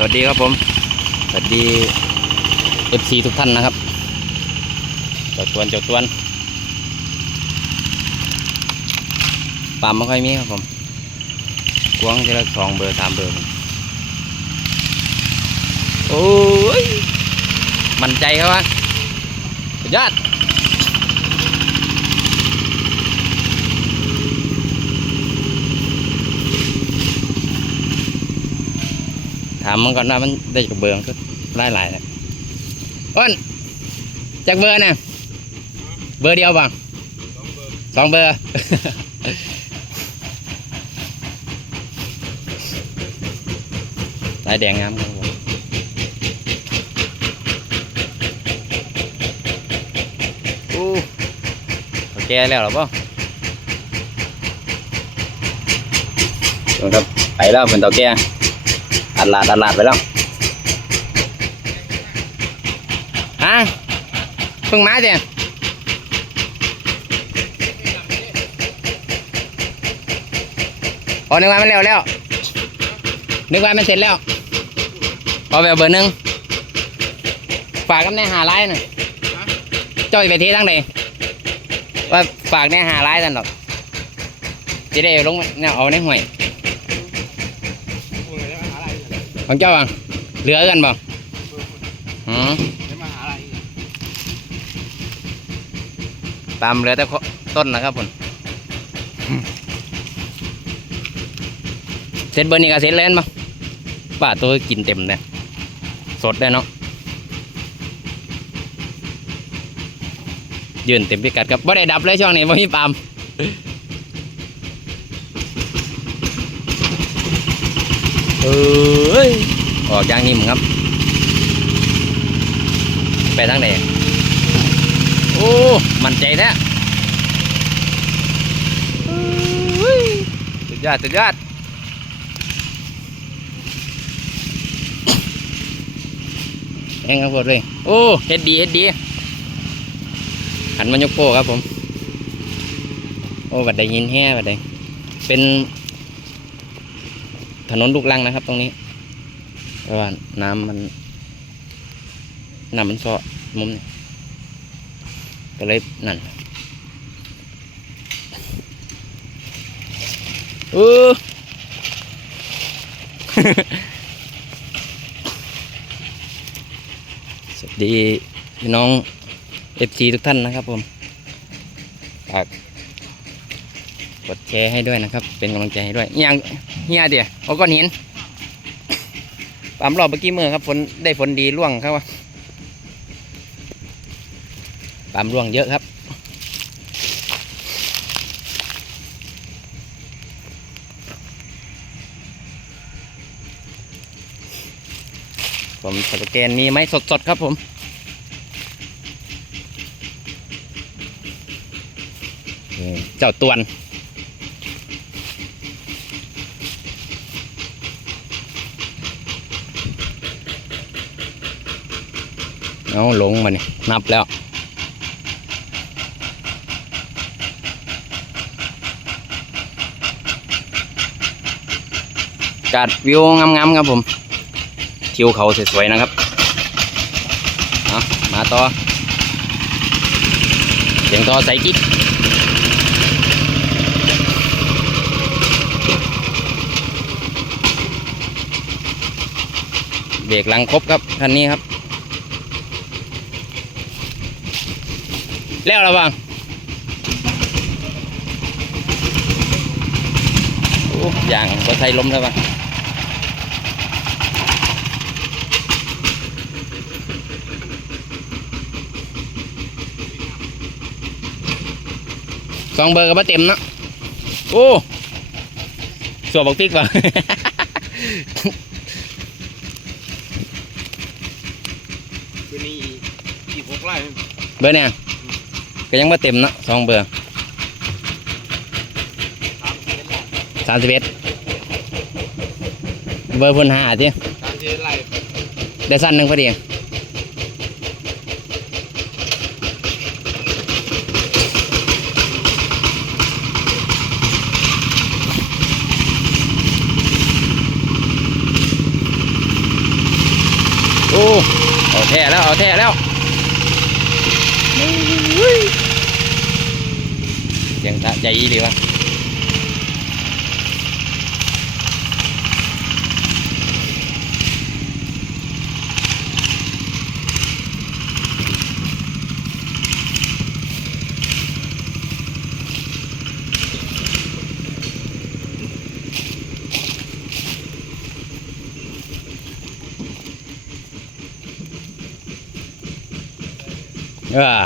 สวัสดีครับผม สวัสดี FC ทุกท่านนะครับเจ้าตวนเจ้าตวนปามไม่ค่อยมีครับผมกวงทีละสองเบอร์สามเบอร์โอ้ย มั่นใจครับว่าสุดยอดามมันก่อนว่ามันได้จากเบอร์มันก็ไล่หลายๆแล้วอ้นจากเบอร์น่ะเบอร์เดียวบ้างสองเบอร์ลายแดงงามครับผมอู้โอเคแล้วเหรอป่ครับไปแล้วเป็นเตาแก่ อัดลาดอัดลาดไปแล้วฮะเพิ่งมาเดียอ๋อนึกว่ามันเร็วแล้ว นึกว่ามันเสร็จแล้วเอาแบบเบอร์หนึ่งฝากกับแน่หาไลน์หน่อยเจ้าไปเททั้งใดว่าฝากแน่หาไลน์กันหรอกจะได้ลงเนี่ยเอาในห่วย ของเจ้าอะเหลือกันบ่หืมตามเหลือแต่ต้นนะครับผมเสร็จเบอร์นี้ก็เสร็จแล้วมั้งป้าตัวกินเต็มเนี่ยสดได้เนาะยืนเต็มพิกัดครับบ่ได้ดับเลยช่วงนี้บ่มีปาล์ม เอ้ยออกอย่างนิ่มครับ ไปทางไหนโอ้มันใจแท้เอ้ยสุดยอดสุดยอดแองครับผมเลยโอ้เฮ็ดดีเฮ็ดดีหันมายกโป้ครับผม โอ้บัดได้ยินแฮ่บัดได้เป็น ถนนลูกลังนะครับ ตรงนี้เพราะว่าน้ำมันน้ำมันเซาะมุมนี้ก็เลยนั่นเออสวัสดีพี่น้องเอฟซีทุกท่านนะครับผมฝาก กดแชร์ให้ด้วยนะครับ เป็นกำลังใจให้ด้วยอหย่างเฮียเดียวโอ้ก้อนหินปั๊มรอบเมื่อกี้เมื่อครับฝนได้ฝนดีร่วงครับว่าปั๊มร่วงเยอะครับผมสแกนมีไหมสดๆครับผมเจ้าตวน เอาลงมานี่นับแล้วกัดวิวงามๆครับผมทิวเขาสวยๆนะครับเอามาต่อเสียงต่อใส่กิ๊บเบรกหลังครบครับคันนี้ครับ แล้วระวังโอ้อย่างก็ใส่ลมแล้วบ้างสองเบอร์ก็บ่เต็มเนาะโอ้สวบบักพริกป่ะเป็นนี่อีกหกไร่เบอร์เนี่ย ก็ยังบ่เต็มเนาะสองเบอร์สามสิบเอ็ดไร่สามสิบเบอร์พุ่นหาที่สามสิบเอ็ดได้สั้นหนึ่งพอดีโอ้เอาแท้แล้วเอาแท้แล้ว ยังสะใจดีวะ เออ